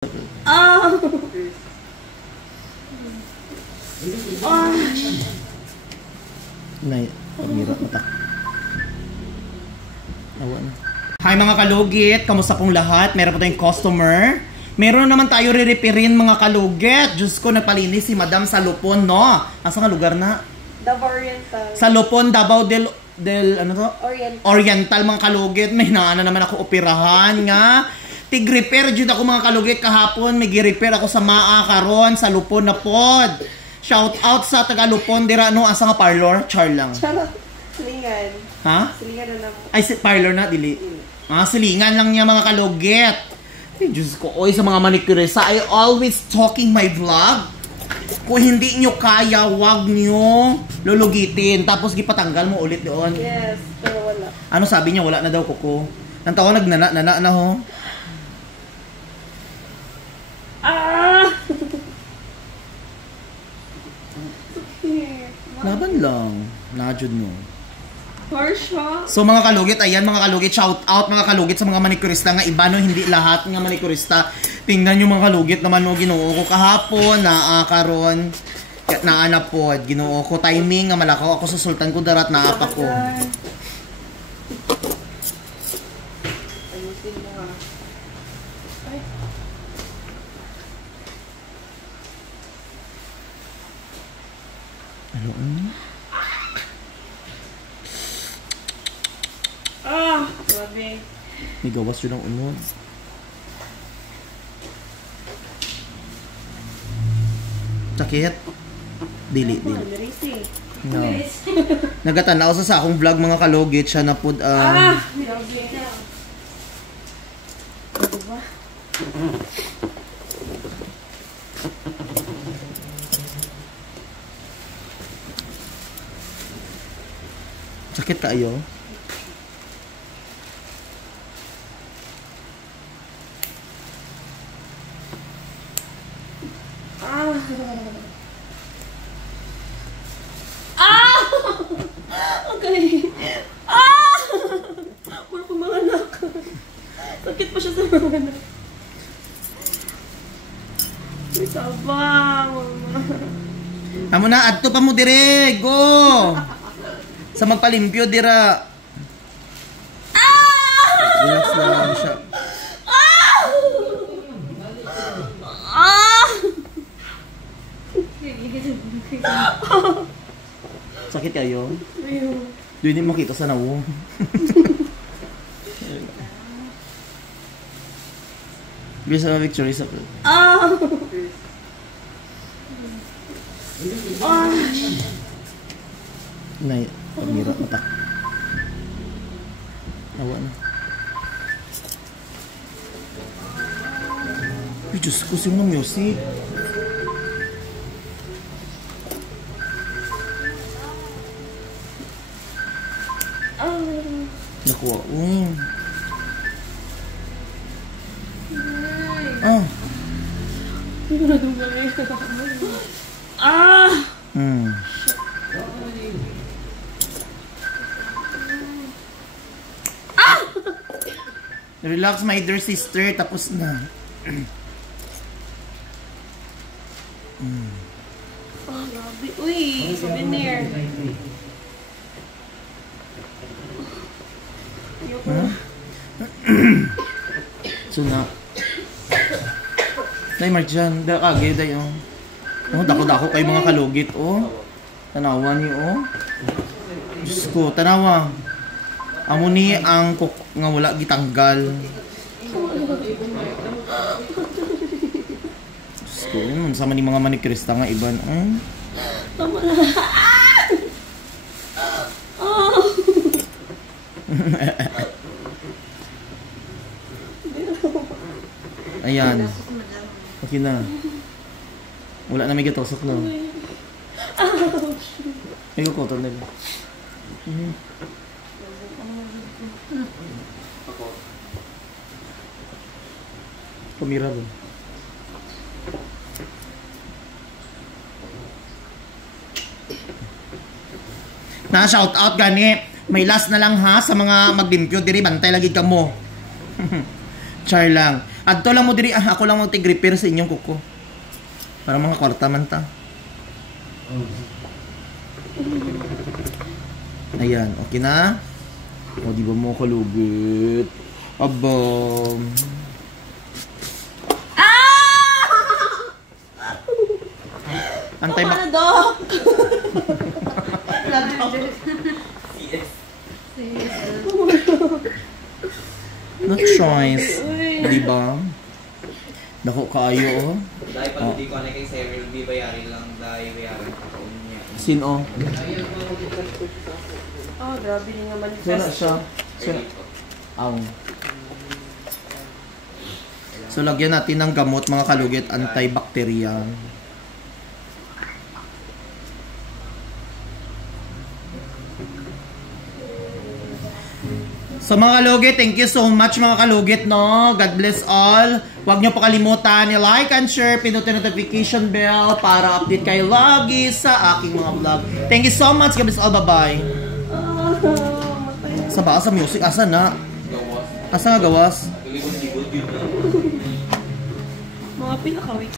Oh! Oh! Nay, pamira matak. Awa na. Hi mga kalugit, kamusta pong lahat? Meron pa tayong customer. Meron naman tayo re-repairin mga kalugit. Diyos ko, nagpalinis si Madam sa Lupon, no? Asa nga lugar na? Davao Oriental. Sa Lupon, Davao del ano to? Oriental. Oriental mga kalugit. May naana naman ako operahan nga. Tig-repair dito ako mga kalugit kahapon. May gi-repair ako sa Maa karon sa Lupon na pod. Shout out sa taga Lupon dira no, asa nga parlor? Char lang. Charot. Silingan. Ha? Silingan na naman. Ay, parlor na, dili. Silingan lang niya mga kalugit. Ay, Diyos ko, oy, sa mga manicurista, I always talking my vlog. Kung hindi nyo kaya, wag nyo lulugitin. Tapos, gipatanggal mo ulit doon. Yes, pero wala. Ano sabi niya? Wala na daw, kuko. Nang tawa, nagnana na ho. Ah! Laban lang. Najud mo. Harsha. So mga kalugit, ayan mga kalugit, shout out mga kalugit sa mga manicurista nga iba no, hindi lahat nga manicurista. Tingnan nyo mga kalugit naman no, ginoo ko kahapon, karon naana pod, ginoo ko timing nga malakaw ako sa sultan ko darat naapa ko. Ayusin mo ha. Ay. Ano? Ah! Grabe. May gawas yun ang unod. Sakit? Dili. No. Nagatanaw sa akong vlog mga kalugit siya na pod Ah! Grabe. Diba? Sakit kayo? Ah! Ah! Okay. Ah! Wala pa mga anak. Sakit pa siya sa mga anak. May sabang. Amo na, adto pa mo dire, go! Sa magpalimpyo dira. Relax lang siya. Sakit kayo? Doon din makita sa nawo. Bisa na victory sa Ah! Ah! Nay, pamira matak. Awa na. Ay, Diyos ko, sino ng music? Nakuha. Ah. Ah! Relax my dear sister, tapos na. Oh, grabe. Uy, souvenir. So na. Day Marjan, da kage day oh. Oh, dako-dako kay mga kalugit oh. Tanawa ni oh. Diyos ko, tanawa. Amo ni ang nga wala gitanggal. Diyos ko, yun sama ni mga manicurista nga iban. Tama na. Oh. Ayan. Okay na. Wala na may gatosok na. Ay, kukotor na ba? Pamira ba? Na-shout out gani. May last na lang ha sa mga maglimpyo diri, bantay lagi ka mo. Char lang. Adto lang mo diri, ako lang mo tig-repair sa inyong kuko. Para mga kwarta man ta. Ayan, okay na? O, di ba mo kalugit? Abang. Antay Tama ba? na, Dok! No choice. Uy. Di ba? Dako kaayo, oh. Dahil pag hindi ko na kay Cyril, di bayarin lang dahil bayarin ko niya. Sino? Oh, grabe din naman. Sino siya? Sino? Aw. So, lagyan natin ng gamot, mga kalugit, antibacterial. So mga kalugit, thank you so much mga kalugit, no? God bless all. Huwag niyo po kalimutan i-like and share, pinutin notification bell para update kayo lagi sa aking mga vlog. Thank you so much. God bless all. Bye-bye. Sa ba? Sa music? Asa na? Gawas. Asa nga gawas? Ligod-ligod yun. Mga pinakawit.